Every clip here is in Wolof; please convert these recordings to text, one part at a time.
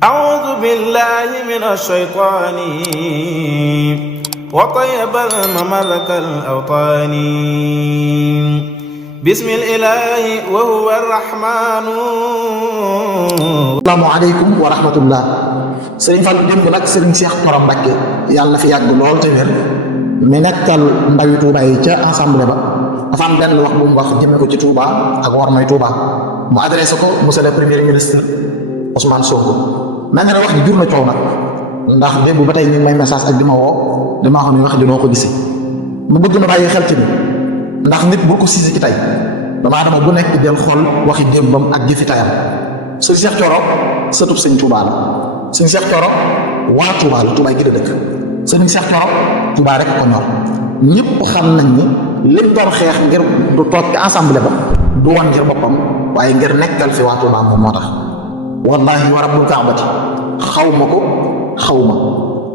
أعوذ بالله من الشيطان وطيب المملك الأوطان بسم الإله وهو الرحمن. Assalamualaikum warahmatullah. Serigne Fallou démb nag Serigne Cheikh Thioro Mbacké yàlla na fi yàgg lool te wér mi nekkal ndawi Touba yi ca assemblée ba dafa am benn wax bu mu wax jëme ko ci Touba ak war may Touba mu adressé ko monsieur le premier ministre Ousmane Sonko. mel na ne wax ji jur na coow nag ndax démb ba tey ñu ngi may message ak di ma woo damaa xam ne wax ji noo ko gisee mu bëgg na bàyyi xel ci ni ndax nit bu ko siisi ci tey damaa dama bu nekk del xool waxi démbam ak jëfi tayam. sëñ Cheikh Thioro sëtub sëñ Touba la sëñ Cheikh Thioro waa Touba la Touba gi la dëkk sëñ Cheikh Thioro Touba rek ko ñor ñëpp xam nañ ni lim doon xeex ngir du toog ci assemblée ba du wan ngir boppam waaye ngir nekkal fi waa Touba moom moo tax. wallahi wa rabbul kaabati xaw ma ko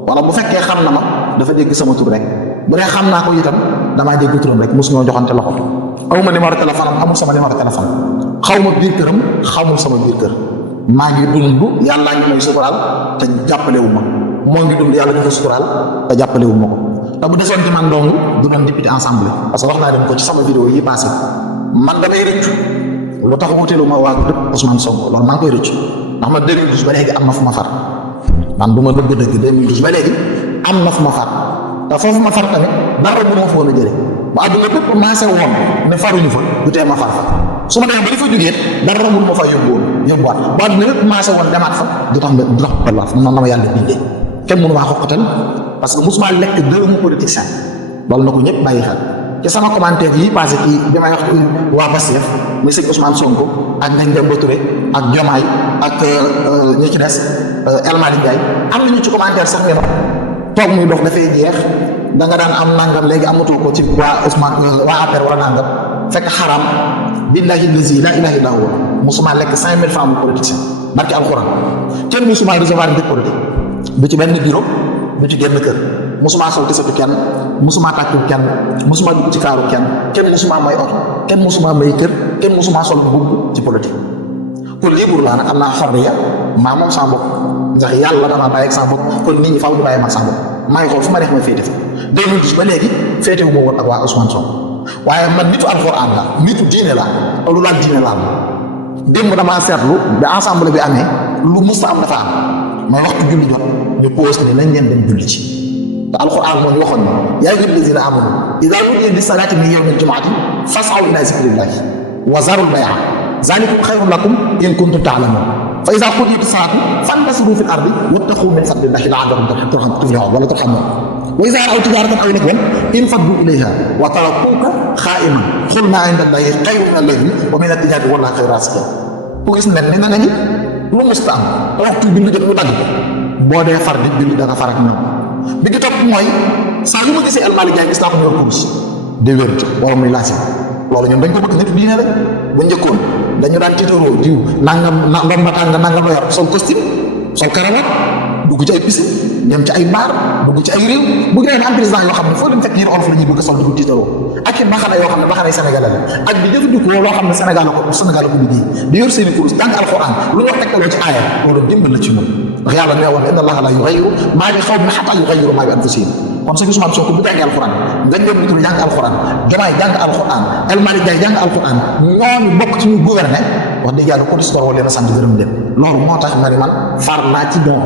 wala bu fekkee xam na ma dafa dégg sama tur rek bu dee xam naa ko itam damaa dégg turam rek mosu ñoo joxante loxo aw ma numéro téléphone am amul sama numéro téléphone xaw ma biir këram xamul sama biir kër maa ngi dund yàlla ngi may suturaal te jàppalewu ma moo ngi dund yàlla ñu ko suturaal te jàppalewu ma ko te bu desoon ci man dong du doon député assemblée parce que wax naa leen ko ci sama vidéo yi passé man damay rëccu lu tax wuteelu ma waa dëkk Ousmane Sonko loolu maa ngi koy rëccu ndax ma 2012 ba léegi am na fu ma far man du ma dëgg 2012 ba léegi am na fu ma far te foofu ma far tamit dara bu ma fa woon a jëlee bu àdduna bépp maase woon ne faruñu fa du tee ma far fa su ma demee ba di fa jógee dara mun ma fa yóbbuwaat bu àdduna bépp maase woon demaat fa du tax ba la noonu na ma yàlla bindee kenn mënu maa xoqatal parce que mosuma lekk dërëmu politicien loolu na ko ñëpp bàyyi xel ci sama commentaire yi passé kii bi may wax waa Pastef muy sëñ Ousmane Sonko ak Ngagne Demba Touré ak Diomaye ak ñi ci des El Malick Ndiaye am nañu ci commentaire sax ne toog muy dox dafay jeex da nga daan am nangam léegi amatoo ko ci waa Ousmane waa APR wala nangam fekk xaram billahi lazi la ilaha illa huwa musuma lekk 5000 francs bu politicien barki alxuraan kenn musuma recevoir nit politique du ci benn bureau du ci génn kër musuma sol tisatu kenn musuma tàccul kenn musuma dugg ci kaaru kenn musuma may oto kenn musuma may kër kenn musuma sol mbubb ci politique pour libre laa nag am naa xorriya maa moom sama bopp ndax yàlla dama bàyyi ak sama bopp kon nit ñi faaw du bàyyi mag sama bopp maa ngi xool fu ma def ma féete fa 2010 ba léegi féetewu ma woon ak waa Ousmane Sonko waaye man nitu alxuraan la nitu diine la lu laal diine laal démb damaa seetlu ba ensemble bi amee lu musta am dafa am mooy waxtu julli jot ñu pause ni lañ leen dem julli ci te alxuraan moo ñu waxoon ne yaa ayyuhal lazina aamanu izaa nuudiya lis-salaati min yawmil jumu'ati fas'aw ilaa zikrillahi wa zarul bay'a zalikum xayrun lakum in kuntum ta'lamuun fa izaa qudiyatis salaatu fantashiruu fil ardi wabtaghuu min fadlillahi la'allakum tuflihuun wala turhamuun wa izaa ra'aw tijaaratan aw lahwan infadduu ilayhaa wa tarakuuka qaa'iman qul maa 'inda llaahi xayrun mina l-lahwi wa mina t-tijaarati wallaahu xayru raasiqiin ku gis ne ne nañu lu musta am waxtu bi lu jot ñu dagg ko boo dee far di julli da nga far ak ñoom bi gi topp mooy saa yu ma gisee El Malick Ndiaye gis naa ko ñor kurus de wér wala muy laasi loolu ñun dañ ko bëgg nit diine la bu njëkkoon dañu daan tiitaroo diw nangam ndomba tàng nangam la yor sol costume sol karawaat dugg ci ay piscine dem ci ay baar dugg ci ay réew bu ñu nee am président yoo xam ne foo leen fekk yéen olof la ñuy bëgg sol di ko tiitaroo ak i mbaxana yoo xam ne mbaxana sénégalais la ak di jëfandikoo loo xam ne Sénégal la ko liggéey di yor seeni kurus jàng alxuraan lu ñu wax tegtaloo ci aaya loolu dimbal la ci ñun ndax yàlla ne woon inna allaha la yughayyiru maa bi qawmin hattaa yughayyiru maa bi anfusihim kon sëñ Ousmane Sonko bu jàngee alxuraan Ngagne Demba Touré jàng alxuraan Diomaye jàng alxuraan El Malick Ndiaye jàng alxuraan ñooñu bokk ci ñu gouverner wax dëgg yàlla ko war leen a sant gërëm leen loolu moo tax ma ni man far naa ci doom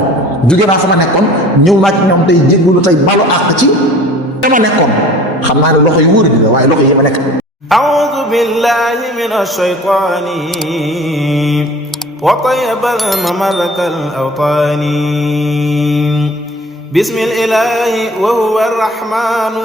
jóge naa fa ma nekkoon ñëw naa ci ñoom tey jéggalu tey balu àq ci dama nekkoon xam naa ne loxo yi wóor di la waaye loxo yi ma nekk. أعوذ بالله من الشيطان وطيب المملك الأوطان بسم الإله وهو الرحمن.